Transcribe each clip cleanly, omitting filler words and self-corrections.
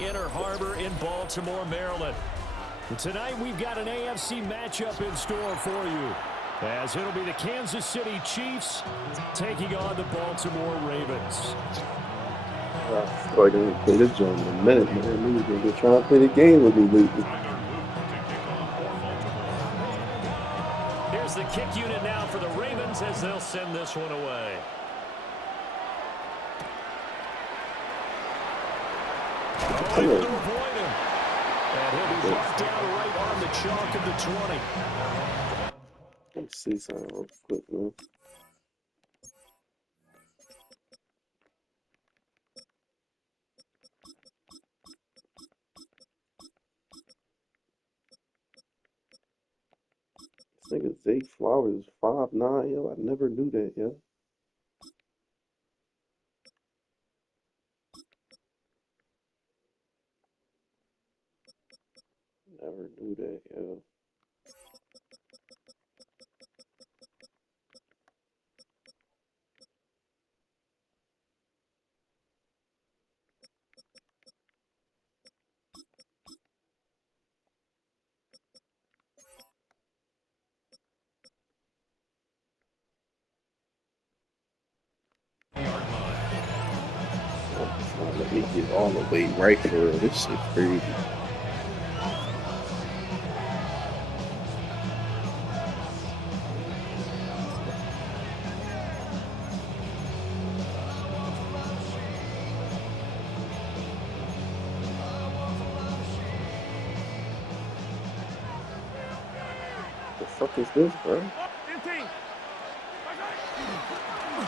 Inner Harbor in Baltimore, Maryland. And tonight we've got an AFC matchup in store for you, as it'll be the Kansas City Chiefs taking on the Baltimore Ravens. I feel like I'm gonna play this joint in a minute, man. Niggas gonna be trying to play the game with me lately. Here's the kick unit now for the Ravens as they'll send this one away. Able to avoid him. And he'll be brought down right on the chalk of the 20. Let me see something real quick, man. This nigga Zay Flowers is 5'9", yo. I never knew that, yo. Never knew that, yo. Let me get all the way right for real. This shit crazy. The fuck is this, bro?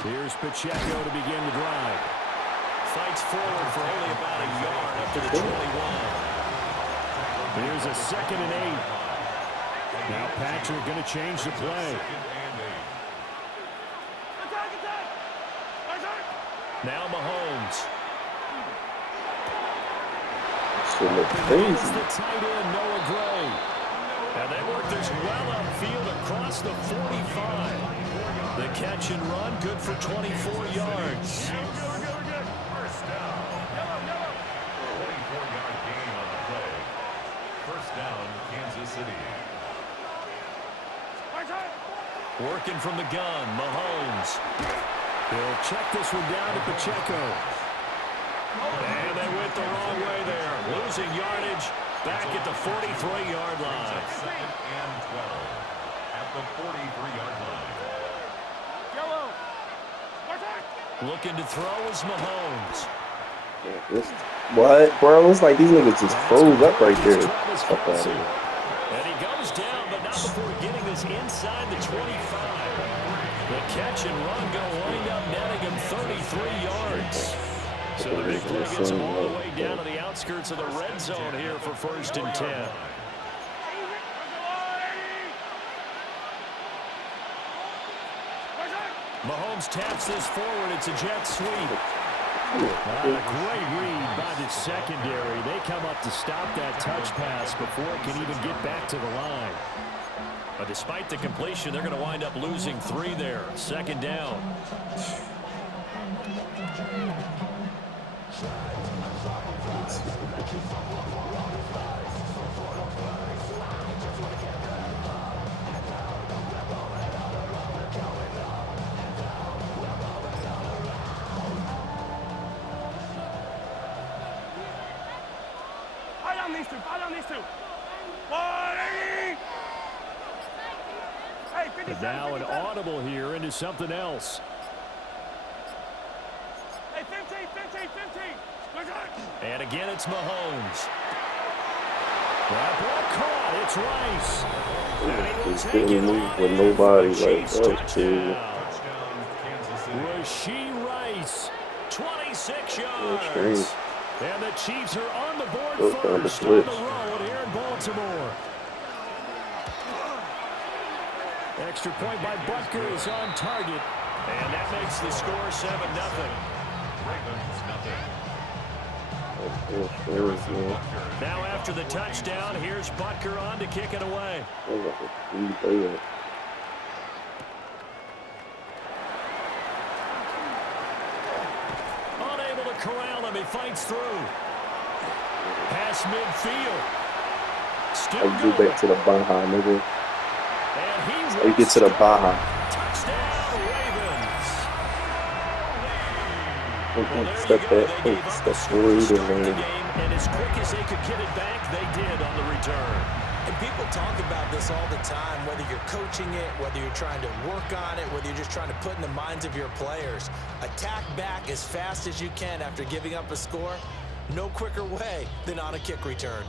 Here's Pacheco to begin the drive. Fights forward for only about a yard up to the 21. Here's a 2nd and 8. Now Patrick going to change the play. Now Mahomes. Shit look crazy. The tight end, Noah Gray. And they work this well upfield across the 45. The catch and run, good for 24 yards. First down. 24-yard gain on the play. First down, Kansas City. Working from the gun, Mahomes. He'll check this one down to Pacheco. And they went the wrong way there. Losing yardage back at the 43-yard line. 2nd and 12 at the 43-yard line. Looking to throw is Mahomes. What, bro? It's like these niggas just froze up right there. Fuck out of here. And he goes down, but not before getting this inside the 25. The catch and run going to wind up netting him 33 yards. So the big play gets him all the way down to the outskirts of the red zone here for 1st and 10. Mahomes taps this forward. It's a jet sweep. A great read by the secondary. They come up to stop that touch pass before it can even get back to the line. But despite the completion, they're going to wind up losing 3 there. 2nd down. And now an audible here into something else. Hey, 15. And again, it's Mahomes. That ball caught. It's Rice. Just didn't move with nobody. Like, that's too. Rashee Rice, 26 yards. And the Chiefs are on the board first on the road here in Baltimore. Extra point by Butker is on target. And that makes the score 7-0. Ravens nothing. Now after the touchdown, here's Butker on to kick it away. Unable to corral him. He fights through. past midfield. Still I do going. back to the Baja, nigga. And he So you get to the Baja. Touchdown, Ravens. Well, there Step you go. that. They Oh, gave up a step score to forward start the and game, and as quick as they could get it back, they did on the return. And people talk about this all the time, whether you're coaching it, whether you're trying to work on it, whether you're just trying to put in the minds of your players. Attack back as fast as you can after giving up a score. No quicker way than on a kick return.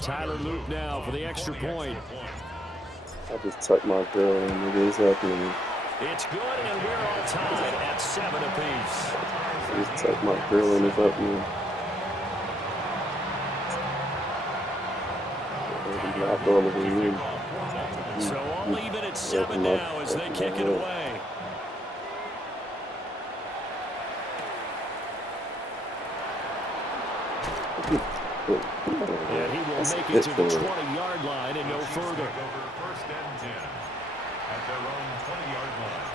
Tyler Luke now for the extra point. I just tucked my girl in. It is happening. It's good, and we're all tied at 7 apiece. I just tucked my girl in. It's happening. Knocked all over me. So all even at 7 now as they kick it away. And he will make it to the 20-yard line and no further. First and 10 at their own 20-yard line.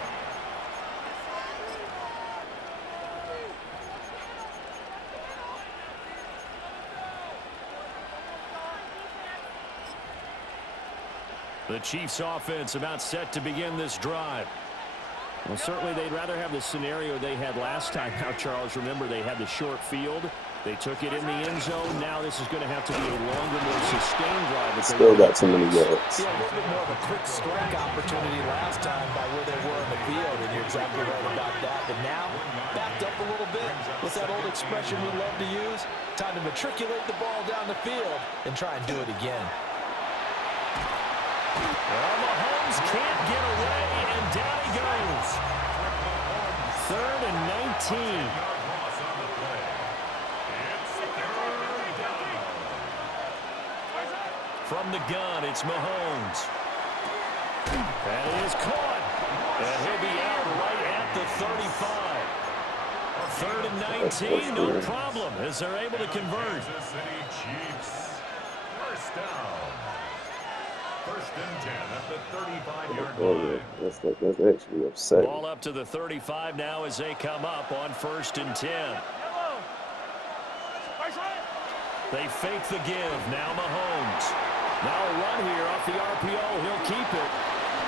The Chiefs offense about set to begin this drive. Well, certainly they'd rather have the scenario they had last time. Now, Charles, remember they had the short field. They took it in the end zone. Now this is going to have to be a longer, more sustained drive. Still got too many yards. Yeah, a little bit more of a quick strike opportunity last time by where they were on the field, and you're exactly right about that. But now, backed up a little bit. What's that old expression we love to use? Time to matriculate the ball down the field and try and do it again. Well, Mahomes can't get away, and down he goes. 3rd and 19. From the gun, it's Mahomes. And he is caught. And he'll be out right at the 35. 3rd and 19, no problem, as they're able to convert. Kansas City Chiefs. First down. First and 10 at the 35-yard line. That's actually upsetting. Ball up to the 35 now as they come up on 1st and 10. They fake the give. Now Mahomes. Now a run here off the RPO. He'll keep it.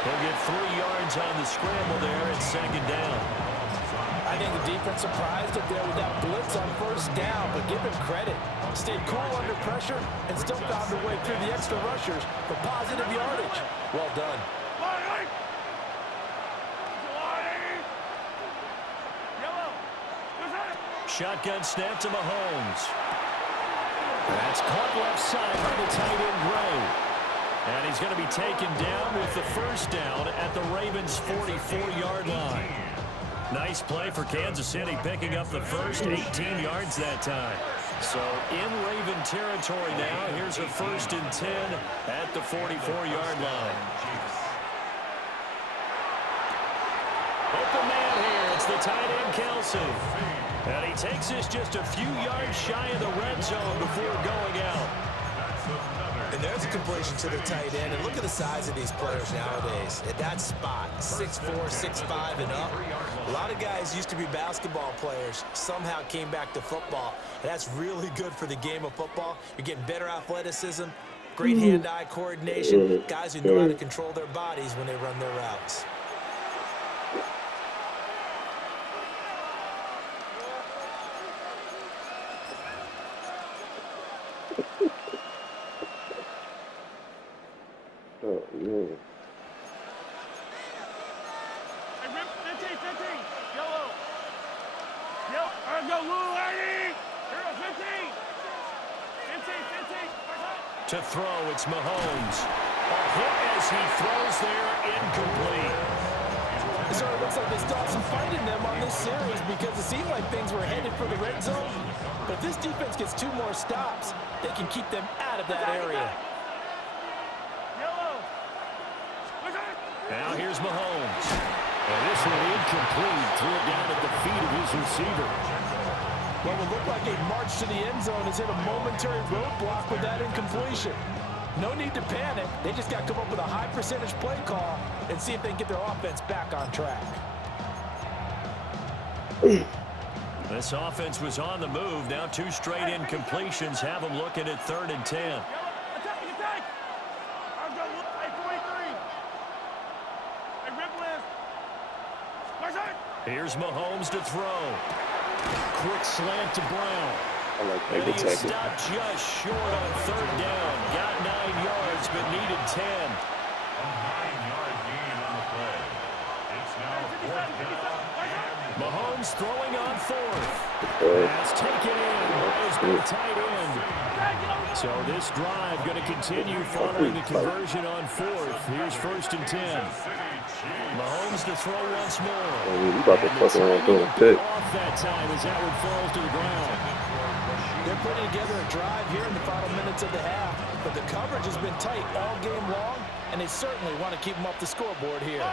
He'll get 3 yards on the scramble there at 2nd down. I think the defense surprised him there with that blitz on 1st down, but give him credit. Stayed cool under pressure and still found a way through the extra rushers for positive yardage. Well done. Shotgun snap to Mahomes. That's caught left side by the tight end Gray. And he's going to be taken down with the 1st down at the Ravens' 44-yard line. Nice play for Kansas City, picking up the first 18 yards that time. So in Raven territory now, here's a 1st and 10 at the 44-yard line. Open man here, it's the tight end Kelsey. And he takes this just a few yards shy of the red zone before going out. And there's a completion to the tight end. And look at the size of these players nowadays. At that spot, 6'4", 6'5", and up. A lot of guys used to be basketball players, somehow came back to football. And that's really good for the game of football. You're getting better athleticism, great hand-eye coordination, guys who know how to control their bodies when they run their routes. Oh, yeah. To throw, it's Mahomes. A hit as he throws there, incomplete. So it looks like they still have some fight in them on this series because it seemed like things were headed for the red zone. But if this defense gets 2 more stops, they can keep them out of that area. Now here's Mahomes. And this one incomplete. Threw it down at the feet of his receiver. What would look like a march to the end zone has hit a momentary roadblock with that incompletion. No need to panic. They just got to come up with a high percentage play call and see if they can get their offense back on track. The This offense was on the move. Now 2 straight incompletions have them looking at 3rd and 10. Here's Mahomes to throw. Quick slant to Brown. I like And that. he Good is tackle. stopped just short on 3rd down. Got 9 yards, but needed 10. A 9-yard gain on the play. It's now 4th down. Mahomes throwing on 4th. Good. That's taken in by his big tight end. So this drive going to continue following the conversion on 4th. Here's 1st and 10. Mahomes to throw once more. Oh, we about to fuck around and throw a pick. Off that time as that one falls to the ground. They're putting together a drive here in the final minutes of the half, but the coverage has been tight all game long, and they certainly want to keep them off the scoreboard here.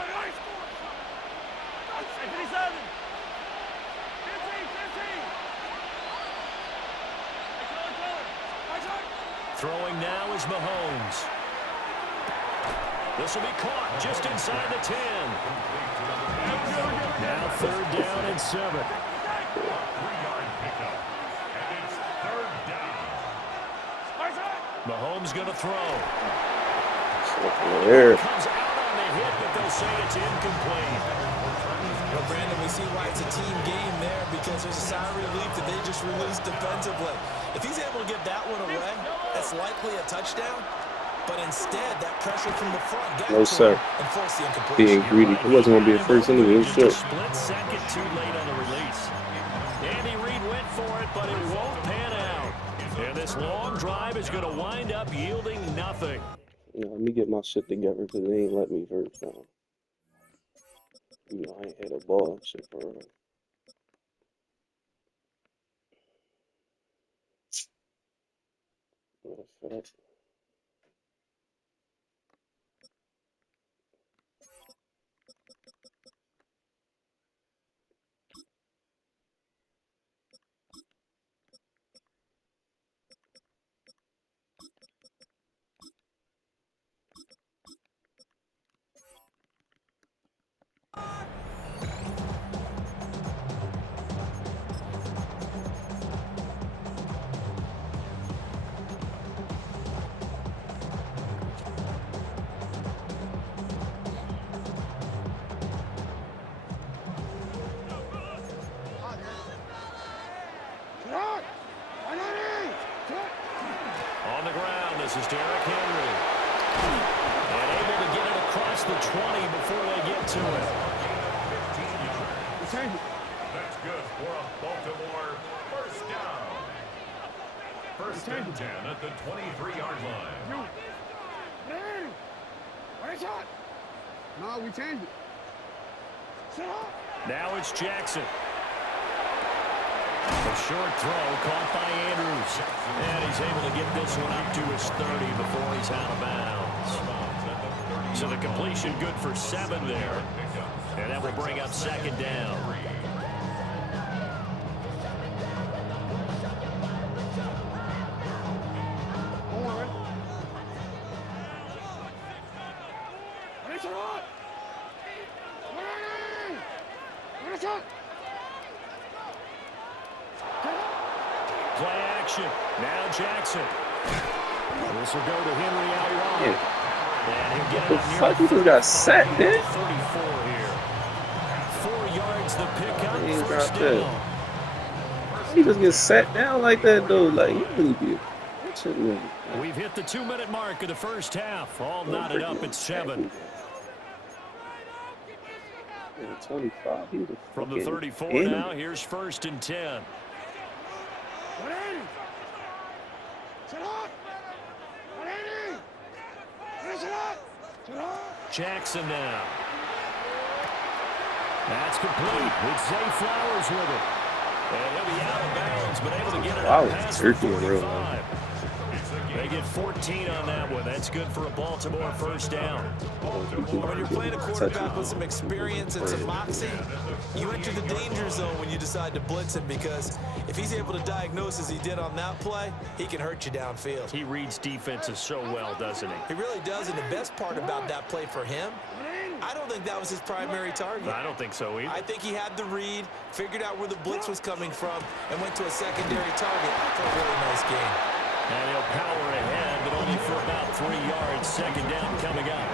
Throwing now is Mahomes. This will be caught just inside the 10. Now 3rd down and 7. 3-yard pickup. And it's 3rd down. Mahomes going to throw. There. Comes out on the hit, but they'll say it's incomplete. Well, Brandon, we see why it's a team game there because there's a sigh of relief that they just released defensively. If he's able to get that one away, that's likely a touchdown. But instead, that pressure from the front got No, to sir. him and forced the incompletion. Being greedy. It wasn't going to be a first anyway. It was Just a short. split second too late on the release. Andy Reid went for it, but it won't pan out. And this long drive is going to wind up yielding nothing. Yeah, let me get my shit together because they ain't let me first down. You know, I ain't hit a ball and shit for real. What's that? On the ground, this is Derrick Henry. And able to get it across the 20 before they get to it. That's good for a Baltimore 1st down. 1st and 10 at the 23-yard line. No, we changed it. Now it's Jackson. A short throw caught by Andrews. And he's able to get this one up to his 30 before he's out of bounds. So the completion good for 7 there. And that will bring up 2nd down. Play action. Now Jackson. This will go to Henry out wide. And he'll get it up near Fuck, you just got sacked, man. 34 here. 4 yards the pickup. He ain't 1st dropped that. down. He just gets sat down like that, though. Like, he really be. That shit really. We've hit the 2-minute mark of the first half. All knotted up at 7. Yeah, 25. He was a From the fucking 34 enemy. now, here's 1st and 10. Jackson now. That's complete. It's Zay Flowers with it. And he'll be out of bounds, but able to get it out Flowers past turkey the in real 45. They get 14 on that one. That's good for a Baltimore 1st down. When you're playing a quarterback with some experience and some moxie, you enter the danger zone when you decide to blitz him because if he's able to diagnose as he did on that play, he can hurt you downfield. He reads defenses so well, doesn't he? He really does, and the best part about that play for him I don't think that was his primary target. I don't think so either. I think he had the read, figured out where the blitz was coming from, and went to a secondary target for a really nice game. And he'll power ahead, but only for about 3 yards. Second down coming up.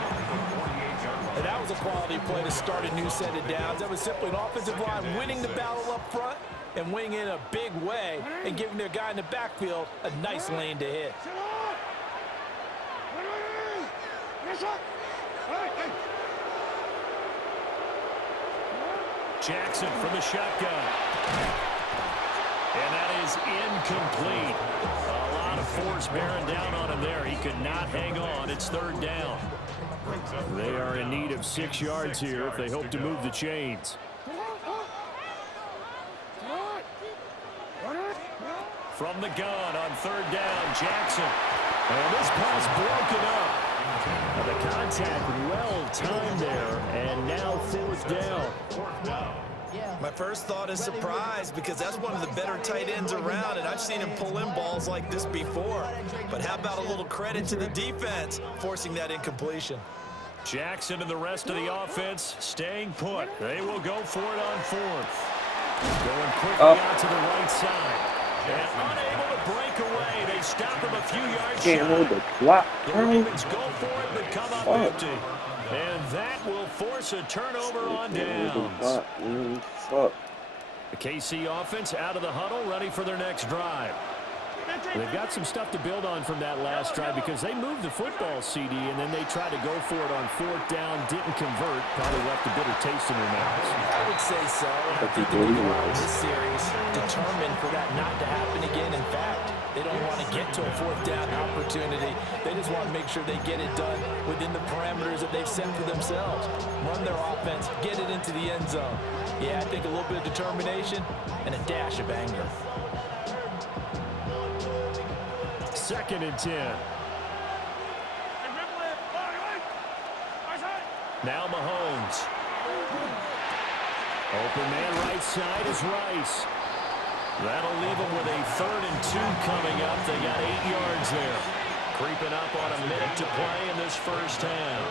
And that was a quality play to start a new set of downs. That was simply an offensive line winning the battle up front and winning in a big way and giving their guy in the backfield a nice lane to hit. Jackson from the shotgun. And that is incomplete. A lot of force bearing down on him there. He could not hang on. It's third down. They are in need of 6 yards here if they hope to move the chains. From the gun on third down, Jackson. And this pass broken up. And the contact well timed there, and now fourth down. My first thought is surprise because that's one of the better tight ends around, and I've seen him pull in balls like this before. But how about a little credit to the defense forcing that incompletion? Jackson and the rest of the offense staying put. They will go for it on fourth. Going quickly out to the right side. And unable to break away. They stop him a few yards Can't hold shy. the block, The bro. Ravens go for it, but come up empty. And that will force a turnover on downs. Fuck. The KC offense out of the huddle, ready for their next drive. They've got some stuff to build on from that last drive because they moved the football, CD, and then they tried to go for it on fourth down, didn't convert, probably left a bitter taste in their mouths. I would say so. I think they'll go out in this series determined for that not to happen again. In fact, they don't want to get to a fourth down opportunity. They just want to make sure they get it done within the parameters that they've set for themselves. Run their offense, get it into the end zone. Yeah, I think a little bit of determination and a dash of anger. Second and 10. Now Mahomes. Open man right side is Rice. That'll leave them with a 3rd and 2 coming up. They got 8 yards there. Creeping up on a minute to play in this first half.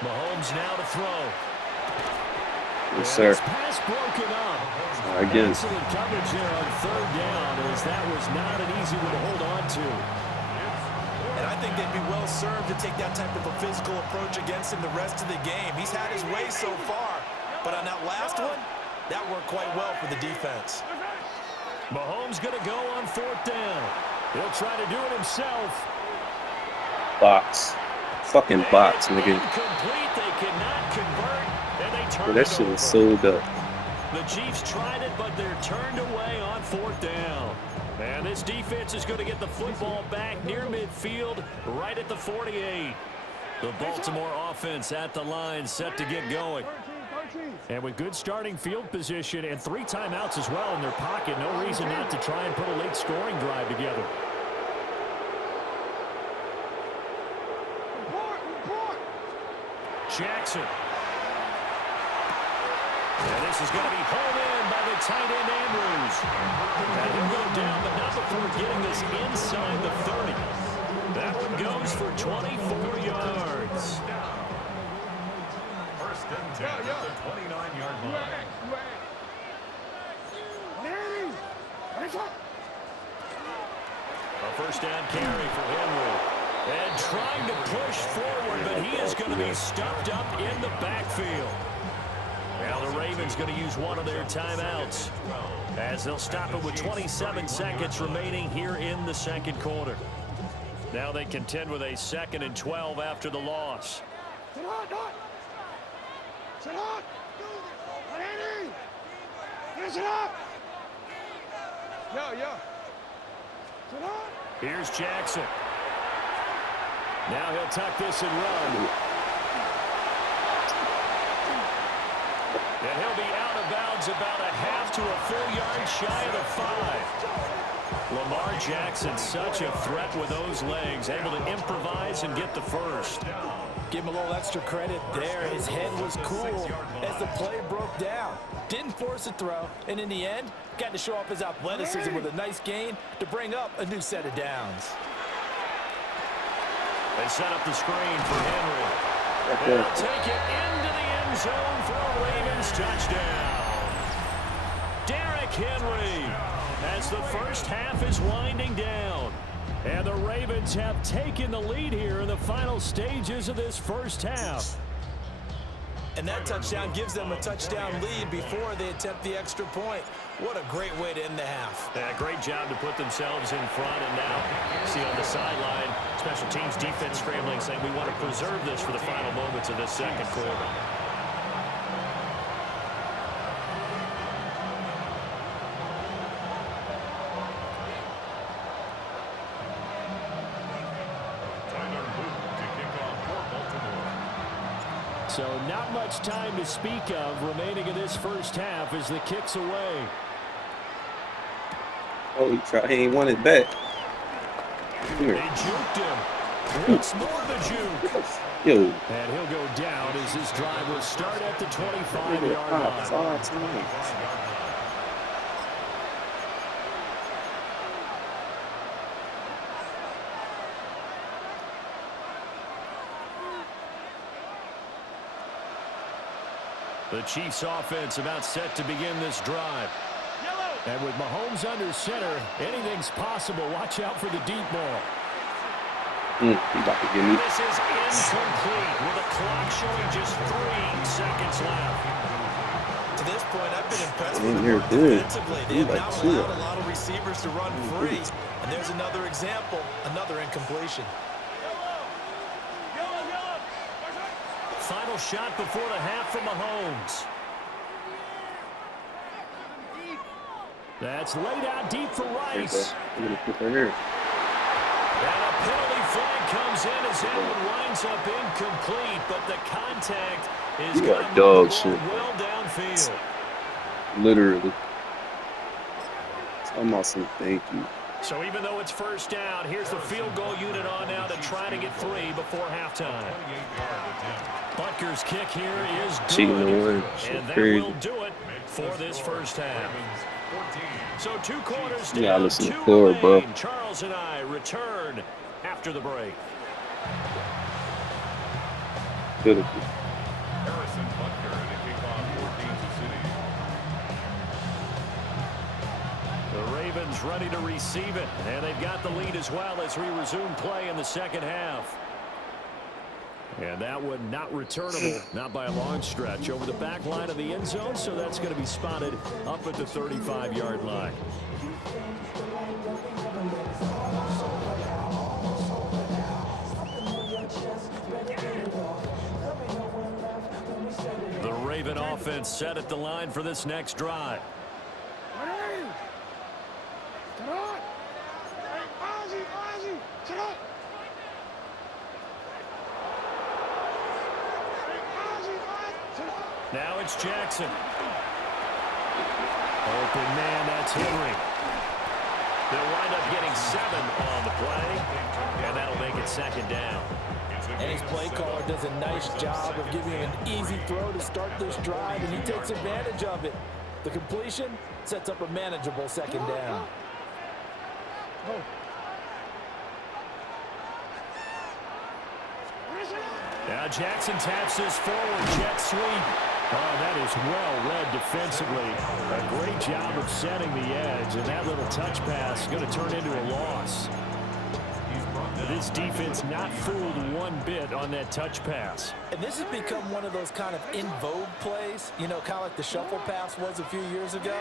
Mahomes now to throw. Yes, sir. Pass broken up. Again. Excellent coverage there on third down, as that was not an easy one to hold on to. And I think they'd be well served to take that type of a physical approach against him the rest of the game. He's had his way so far, but on that last one, that worked quite well for the defense. Mahomes going to go on fourth down. He'll try to do it himself. Box. Fucking box, nigga. Incomplete. They cannot convert, and they turn That it shit over. is sold up. The Chiefs tried it, but they're turned away on fourth down. And this defense is going to get the football back near midfield, right at the 48. The Baltimore offense at the line, set to get going. And with good starting field position and 3 timeouts as well in their pocket, no reason not to try and put a late scoring drive together. Jackson. And this is going to be home in by the tight end Andrews. That will go down, but not before getting this inside the 30. That one goes for 24 yards. First and 10 at the 29-yard line. A first down carry for Henry. And trying to push forward, but he is going to be stuffed up in the backfield. Now the Ravens going to use one of their timeouts, as they'll stop it with 27 seconds remaining here in the second quarter. Now they contend with a 2nd and 12 after the loss. Here's Jackson. Now he'll tuck this and run. And he'll be out of bounds about a half to a full yard shy of the 5. Lamar Jackson, such a threat with those legs, able to improvise and get the first. Give him a little extra credit there. His head was cool as the play broke down. Didn't force a throw, and in the end, got to show off his athleticism with a nice gain to bring up a new set of downs. They set up the screen for Henry. They'll take it into the end zone for a Ravens touchdown. Derrick Henry as the first half is winding down. And the Ravens have taken the lead here in the final stages of this first half. And that touchdown gives them a touchdown lead before they attempt the extra point. What a great way to end the half. Yeah, great job to put themselves in front. And now, see on the sideline, special teams defense scrambling, saying we want to preserve this for the final moments of this second quarter. So not much time to speak of remaining in this first half as the kick's away. Oh, he ain't won it back. They juked him. Once more the juke. Yo. And he'll go down as his drive will start at the 25-yard line. The Chiefs offense about set to begin this drive. And with Mahomes under center, anything's possible. Watch out for the deep ball. He about to give me. This is incomplete with a clock showing just 3 seconds left. To this point, I've been impressed with them good. defensively. They have not allowed a lot of receivers to run free. And there's another example, another incompletion. Final shot before the half from Mahomes. That's laid out deep for Rice. I'm going to put her here. And a penalty flag comes in as that one winds up incomplete, but the contact is going to dog shit. Well downfield. Literally. I'm awesome. Thank you. So even though it's first down, here's the field goal unit on now to try to get 3 before halftime. Butker's kick here is good. And that will do it for this first half. So 2 quarters down, yeah, listen to 2 Thor, bro. Charles and I return after the break. Beautiful. Harrison Butker to kick off for Kansas City. The Ravens ready to receive it, and they've got the lead as well as we resume play in the second half. And that one not returnable, not by a long stretch, over the back line of the end zone, so that's going to be spotted up at the 35-yard line. The Raven offense set at the line for this next drive. Now it's Jackson. Open man, that's Henry. They'll wind up getting 7 on the play, and that'll make it second down. And his play caller does a nice job of giving him an easy throw to start this drive, and he takes advantage of it. The completion sets up a manageable second down. Now Jackson taps this forward jet sweep. Oh, that is well read defensively. A great job of setting the edge, and that little touch pass is going to turn into a loss. This defense not fooled one bit on that touch pass. And this has become one of those kind of in vogue plays, you know, kind of like the shuffle pass was a few years ago.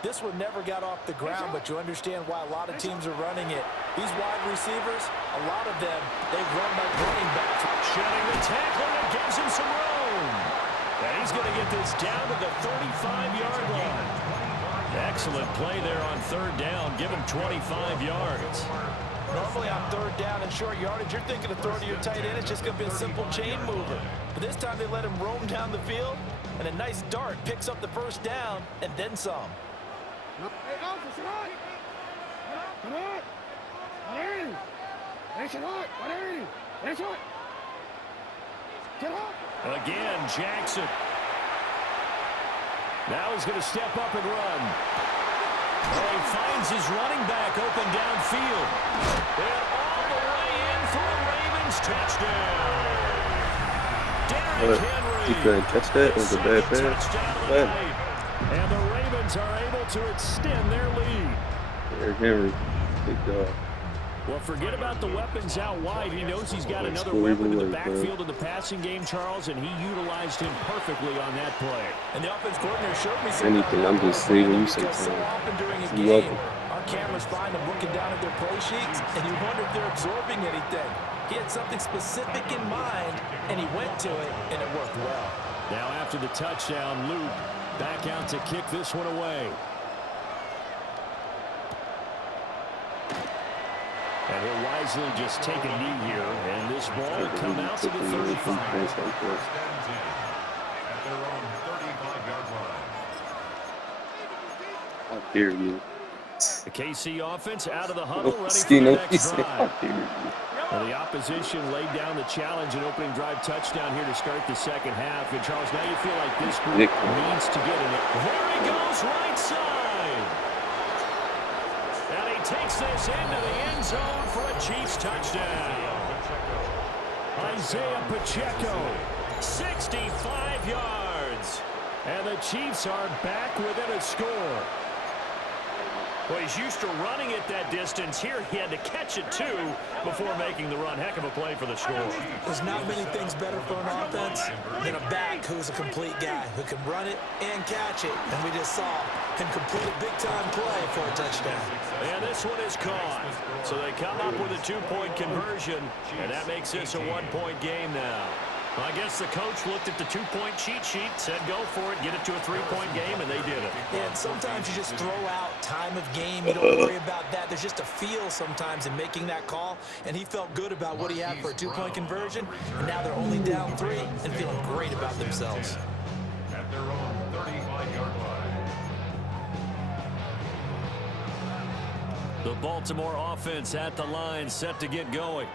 This one never got off the ground, but you understand why a lot of teams are running it. These wide receivers, a lot of them, they run like running backs. Shedding the tackle, and it gives him some room. And he's going to get this down to the 35-yard line. Excellent play there on third down. Give him 25 yards. Normally on third down and short yardage, you're thinking of throwing to your tight end. It's just going to be a simple chain mover. But this time they let him roam down the field, and a nice dart picks up the first down and then some. Hey, Alpha, sit on. Come on. Hey, sit on. Hey, sit on. Again, Jackson. Now he's going to step up and run. Oh, he finds his running back open downfield. And all the way in for a Ravens touchdown. Derrick Henry. He couldn't catch that. It was a bad pass. And the Ravens are able to extend their lead. Derrick Henry. Big dog. Well, forget about the weapons out wide. He knows he's got another weapon in the backfield in the passing game, Charles, and he utilized him perfectly on that play. And the offense coordinator showed me something. Anything, I'm just saying when you say so often during a something. You love game, it. our cameras find them looking down at their play sheets, and you wonder if they're absorbing anything. He had something specific in mind, and he went to it, and it worked well. Now after the touchdown, Luke back out to kick this one away. And he'll wisely just take a knee here, and this ball will come out to the 35. At their own 35-yard line. How dare you? The KC offense out of the huddle, ready for Skino, the he next said, drive. how dare you? Well, the opposition laid down the challenge and opening drive touchdown here to start the second half. And, Charles, now you feel like this group needs to get in it. There he goes, right side. And he takes this into the end zone for a Chiefs touchdown. Isaiah Pacheco, 65 yards. And the Chiefs are back within a score. Well, he's used to running it that distance. Here he had to catch it, too, before making the run. Heck of a play for the score. There's not many things better for an offense than a back who's a complete guy who can run it and catch it. And we just saw him complete a big-time play for a touchdown. And this one is caught. So they come up with a two-point conversion, and that makes this a one-point game now. Well, I guess the coach looked at the two-point cheat sheet, said go for it, get it to a three-point game, and they did it. Yeah, and sometimes you just throw out time of game. You don't worry about that. There's just a feel sometimes in making that call, and he felt good about what he had for a two-point conversion, and now they're only down 3 and feeling great about themselves. At their own 35-yard line. The Baltimore offense at the line, set to get going.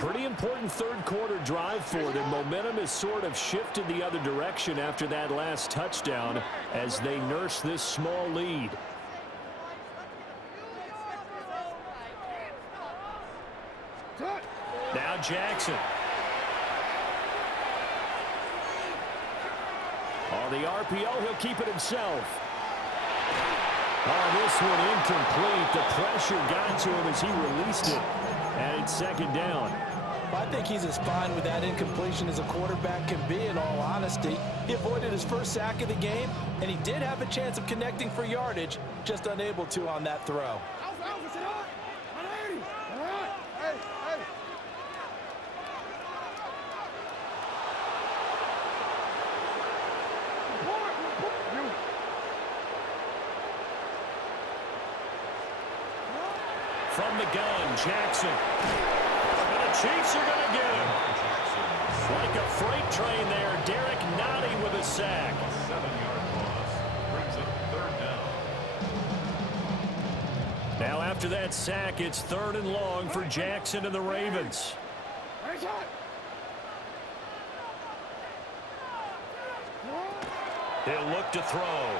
Pretty important third-quarter drive for them. Momentum has sort of shifted the other direction after that last touchdown as they nurse this small lead. Now Jackson. On the RPO, he'll keep it himself. Oh, this one incomplete. The pressure got to him as he released it. And it's second down. Well, I think he's as fine with that incompletion as a quarterback can be, in all honesty. He avoided his first sack of the game, and he did have a chance of connecting for yardage, just unable to on that throw. From the gun, Jackson. And the Chiefs are going to get him. Like a freight train there, Derek Nottie with a sack. 7-yard loss brings up third down. Now after that sack, it's 3rd and long for Jackson and the Ravens. He'll look to throw.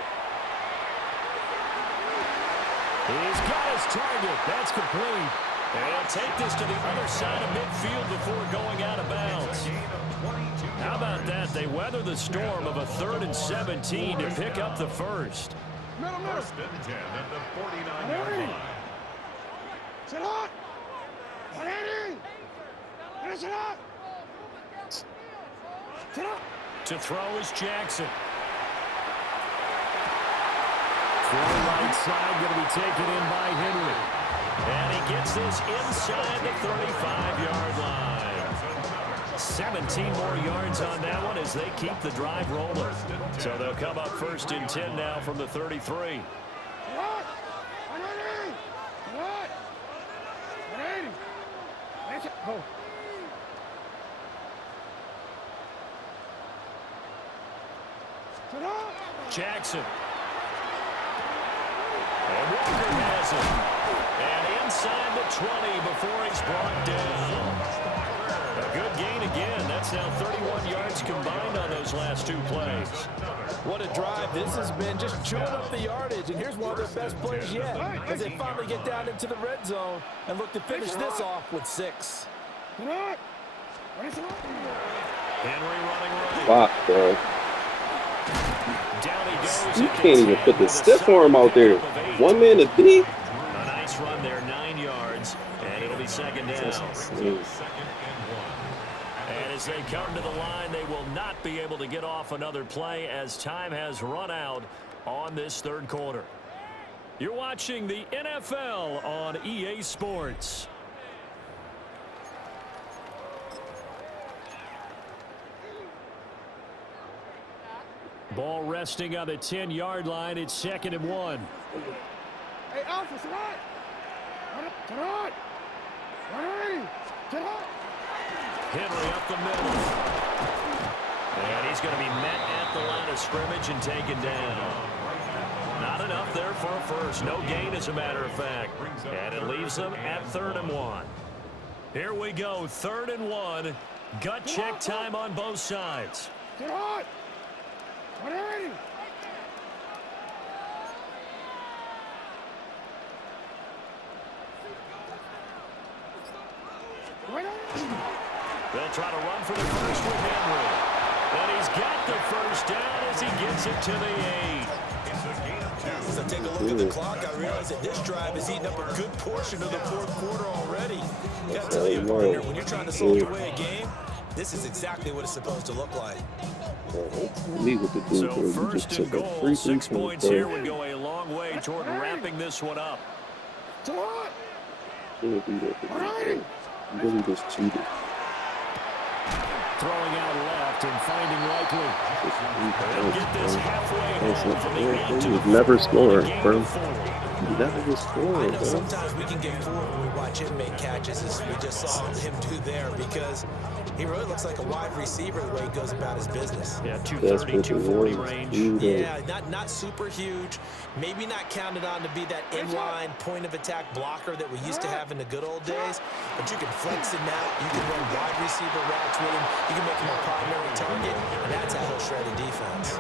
He's got his target. That's complete. And he'll take this to the other side of midfield before going out of bounds. How about that? They weather the storm of a 3rd and 17 to pick up the first. First and 10 at the 49-yard line. Sit up! Ready! Sit up! Sit up! To throw is Jackson. Throw right side, going to be taken in by Henry. And he gets this inside the 35-yard line. 17 more yards on that one as they keep the drive rolling. So they'll come up 1st and 10 now from the 33. Jackson. And Walker has it. And inside the 20 before he's brought down. A good gain again. That's now 31 31 yards combined on those last 2 plays. What a drive this has been, just chewing up the yardage. And here's one of their best plays yet as they finally get down into the red zone and look to finish this off with 6. Henry running right. Fuck, bro. Down he goes. You can't even put the stiff arm out there. 1 man to D. A nice run there, 9 yards, and it'll be second down. And as they come to the line, they will not be able to get off another play as time has run out on this third quarter. You're watching the NFL on EA Sports. Ball resting on the 10-yard line. It's 2nd and 1. Hey, Alpha, sit hot. Sit hot. Sit hot. Henry up the middle. And he's going to be met at the line of scrimmage and taken down. Not enough there for a first. No gain, as a matter of fact. And it leaves them at 3rd and 1. Here we go, 3rd and 1. Gut check time on both sides. Sit hot. 180. They'll try to run for the first with Henry. And he's got the first down as he gets it to the 8. As I take a look at the clock, I realize that this drive has eaten up a good portion of the 4th quarter already. Got to tell you, partner, when you're trying to soak away a game, this is exactly what it's supposed to look like. So 1st and goal, 6 points here would go a long way toward wrapping this one up. Really just cheated. Throwing out left and finding Likely. They'll get this halfway home from the 8 to the 4. Never scored, bro. I Never scored, know bro. sometimes we can get fooled when we watch him make catches, as we just saw him do there, because he really looks like a wide receiver the way he goes about his business. Yeah, 230, 240 range. Yeah, not super huge. Maybe not counted on to be that inline point-of-attack blocker that we used to have in the good old days, but you can flex him out. You can run wide receiver routes with him. You can make him a primary target, and that's how he'll shred a defense.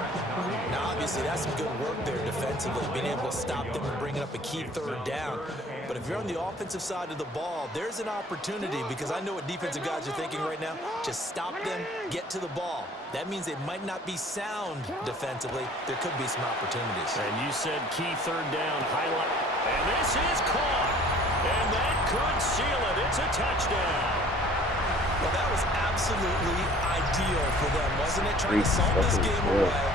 Now, obviously, that's some good work there defensively, being able to stop them and bringing up a key 3rd down. But if you're on the offensive side of the ball, there's an opportunity, because I know what defensive guys are thinking right now. Just stop them, get to the ball. That means they might not be sound defensively. There could be some opportunities. And you said key 3rd down highlight. And this is caught. And that could seal it. It's a touchdown. Well, that was absolutely ideal for them, wasn't it? Trying to solve this game away.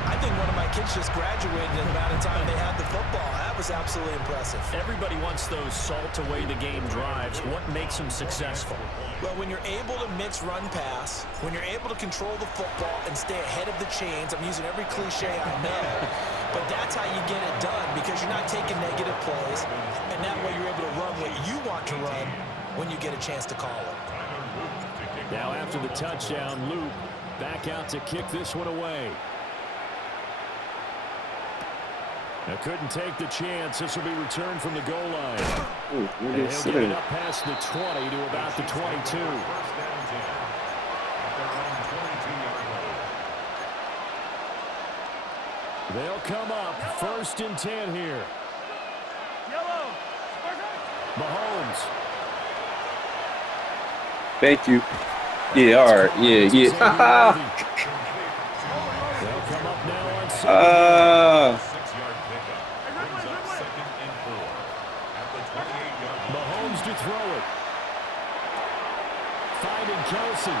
I think one of my kids just graduated in the amount of time they had the football. That was absolutely impressive. Everybody wants those salt-away-the-game drives. What makes them successful? Well, when you're able to mix run-pass, when you're able to control the football and stay ahead of the chains, I'm using every cliche I know, but that's how you get it done, because you're not taking negative plays, and that way you're able to run what you want to run when you get a chance to call it. Now after the touchdown, Luke back out to kick this one away. Now couldn't take the chance. This will be returned from the goal line. And he'll get it up past the 20 to about the 22. They'll come up 1st and 10 here. Mahomes. Thank you. Yeah, all right. Yeah. They'll come up now on 2nd. Mahomes to throw it. Finding Kelsey.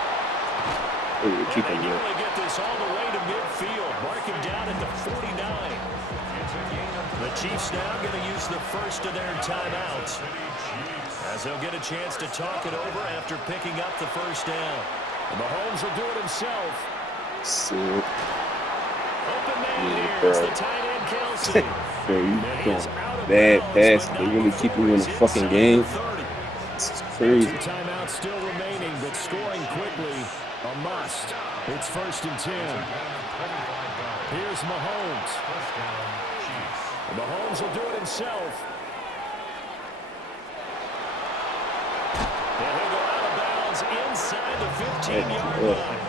And they nearly get this all the way to midfield. Mark him down at the 49. The Chiefs now going to use the first of their timeouts, as they'll get a chance to talk it over after picking up the first down. And Mahomes will do it himself. Open man here. It's the tight end, Kelsey. There you go. Bad pass. They really keep you in the fucking game. This is crazy. 2 timeouts still remaining, but scoring quickly a must. It's 1st and 10. Here's Mahomes. And Mahomes will do it himself. And he'll go out of bounds inside the 15-yard line.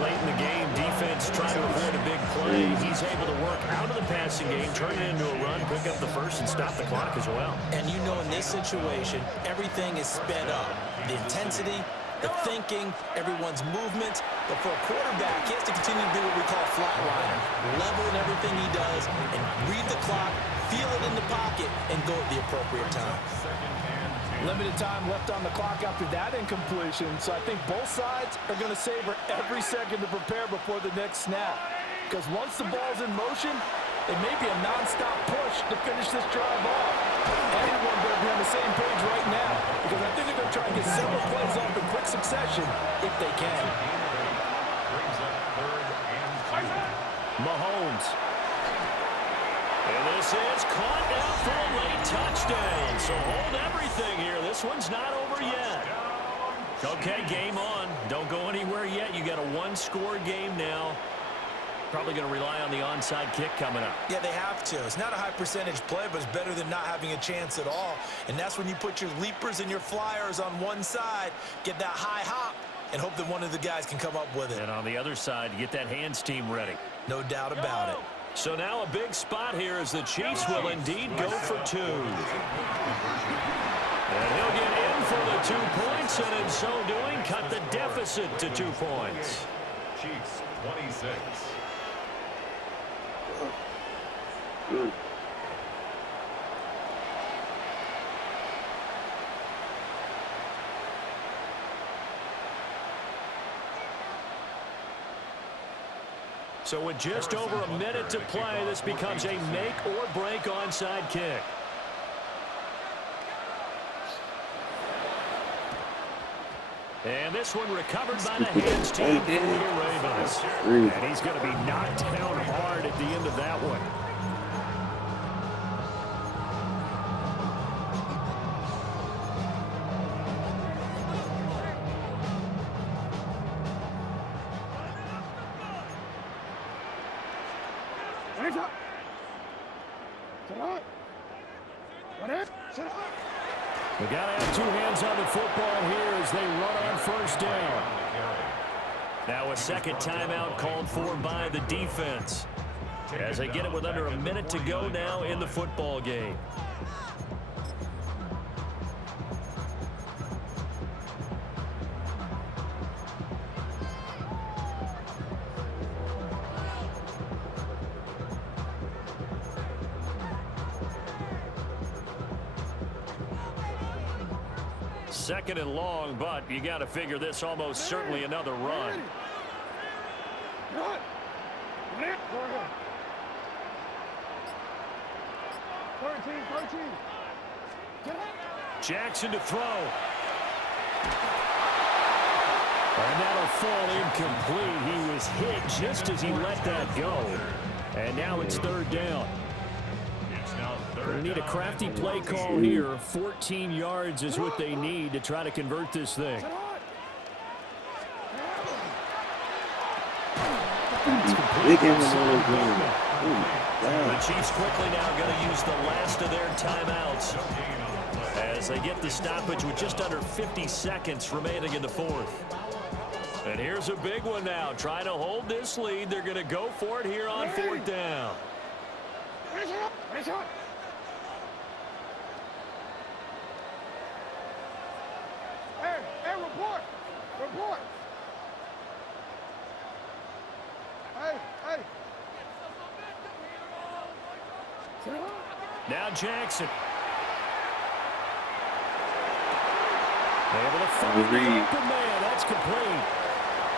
late in the game, defense trying to avoid a big play. He's able to work out of the passing game, turn it into a run, pick up the first, and stop the clock as well. And you know, in this situation, everything is sped up. The intensity, the thinking, everyone's movement. But for a quarterback, he has to continue to be what we call flatliner. Level in everything he does and read the clock, feel it in the pocket, and go at the appropriate time. Limited time left on the clock after that incompletion, so I think both sides are going to savor every second to prepare before the next snap. Because once the ball's in motion, it may be a non-stop push to finish this drive off. Everyone better be on the same page right now, because I think they're going to try and get several plays off in quick succession if they can. Mahomes. And this is caught now for a late touchdown. So hold everything here. This one's not over yet. Okay, game on. Don't go anywhere yet. You got a one-score game now. Probably going to rely on the onside kick coming up. Yeah, they have to. It's not a high percentage play, but it's better than not having a chance at all. And that's when you put your leapers and your flyers on one side, get that high hop, and hope that one of the guys can come up with it. And on the other side, get that hands team ready. No doubt about it. So now a big spot here as the Chiefs will indeed go for two. And he'll get in for the 2 points, and in so doing, cut the deficit to 2 points. Chiefs 26. Good. So with just over a minute to play, this becomes a make or break onside kick. And this one recovered by the hands team for the Ravens. And he's going to be knocked down hard at the end of that one. We got to have 2 hands on the football here as they run on first down. Now a second timeout called for by the defense as they get it with under a minute to go now in the football game. Second and long, but you got to figure this almost certainly another run. Jackson to throw. And that'll fall incomplete. He was hit just as he let that go. And now it's third down. They need a crafty play call here. 14 yards is what they need to try to convert this thing. The Chiefs quickly now going to use the last of their timeouts as they get the stoppage with just under 50 seconds remaining in the fourth. And here's a big one now. Trying to hold this lead. They're going to go for it here on fourth down. Hey, report! Report! Hey! Now Jackson. Able to find the open man. That's complete.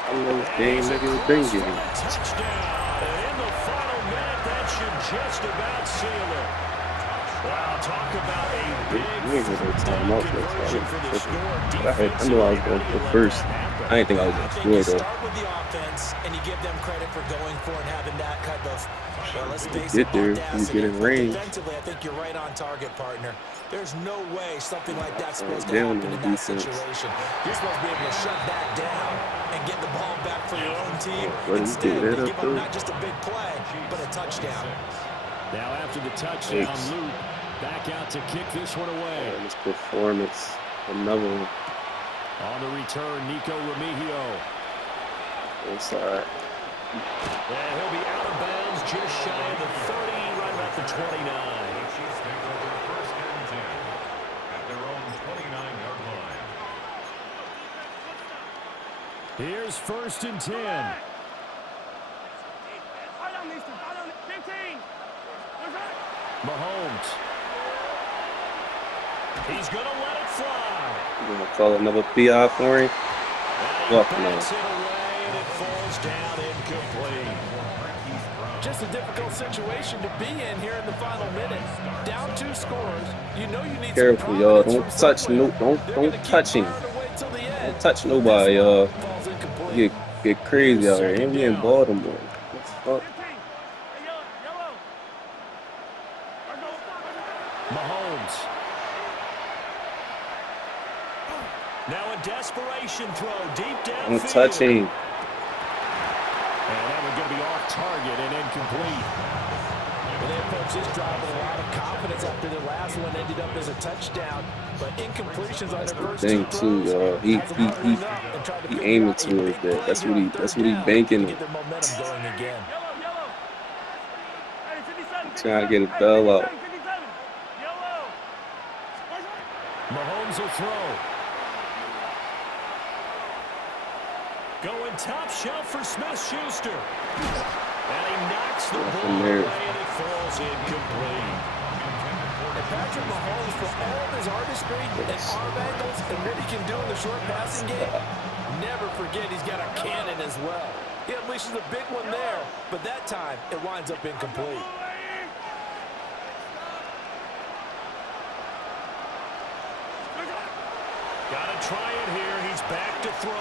I love game, nigga. Bang game. Touchdown. And in the final minute, that should just about seal it. Wow, talk about a big conversion for the score. I knew I was going for first. I didn't think I was going to score, though. Start with the offense, and you give them credit for going for and having that kind of, well, let's face Get it, there, you get in range. Defensively, I think you're right on target, partner. There's no way something like that's supposed to Down happen in on that defense. situation. You're supposed to be able to shut that down and get the ball back for your own team. Let him Instead, get it they up give them there. not just a big play, but a touchdown. Now after the touchdown, Luke back out to kick this one away. This performance, another one. On the return, Nico Remigio. Inside. And he'll be out of bounds just shy of the 30, right about the 29. Chiefs take over first and 10 at their own 29-yard line. Here's first and 10. Mahomes. He's going to let it fly. You gonna call another PI for him? Fuck no. Backs it away, and it falls down incomplete. Just a difficult situation to be in here in the final minute. Down 2 scores. You know you need Careful, some y'all. confidence Don't from touch no. somewhere. Don't touch him. Don't touch nobody, y'all. Get crazy out here. And we in Baltimore. What the fuck? Mahomes. Now a desperation throw deep downfield. Don't touch him. And that one's going to be off target and incomplete. Well, there, folks, this drive with a lot of confidence after their last one ended up as a touchdown. But incompletions on their first Thing 2 too, throws. he aiming towards that. That's what he banking Get on. their momentum going again. Trying to get a bell out. Mahomes will throw. Going top shelf for Smith-Schuster. And he knocks the ball away, and it falls incomplete. And Patrick Mahomes, for all of his artistry and arm angles and what he can do in the short passing game, never forget he's got a cannon as well. He unleashes a big one there, but that time it winds up incomplete. Gotta try it here. He's back to throw.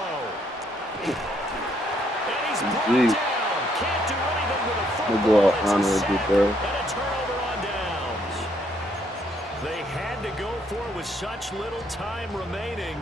And he's brought Gee. down. Can't do anything with a I'm gonna football. go out It's a honorable, sack bro. and a turnover on downs. They had to go for it with such little time remaining.